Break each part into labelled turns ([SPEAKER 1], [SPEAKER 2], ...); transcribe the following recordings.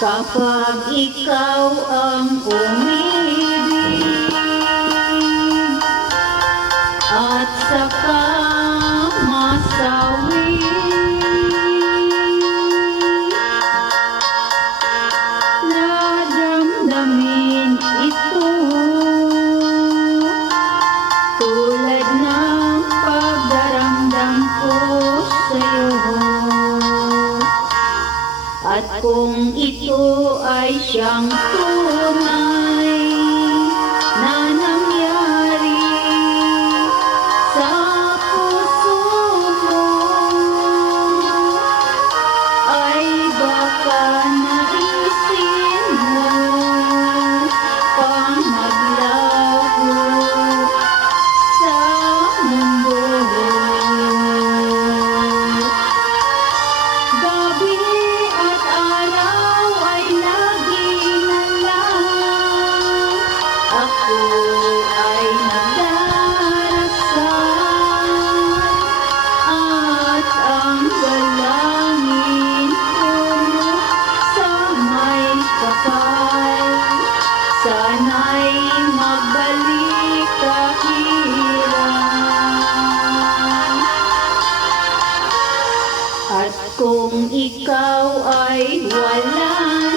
[SPEAKER 1] Kapag ikaw ang umibig At saka masawi At kung ito ay siyang tunay sana'y magbalik dakilan. At kung ikaw ay walang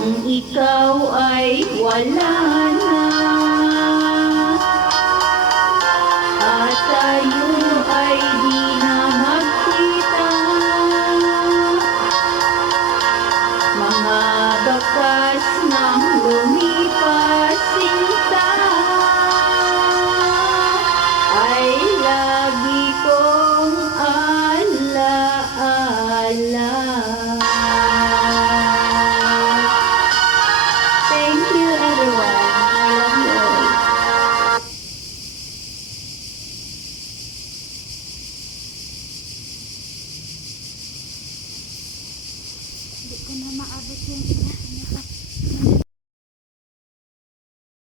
[SPEAKER 1] Kung ikaw ay wala na.
[SPEAKER 2] ko na maabot yung iba.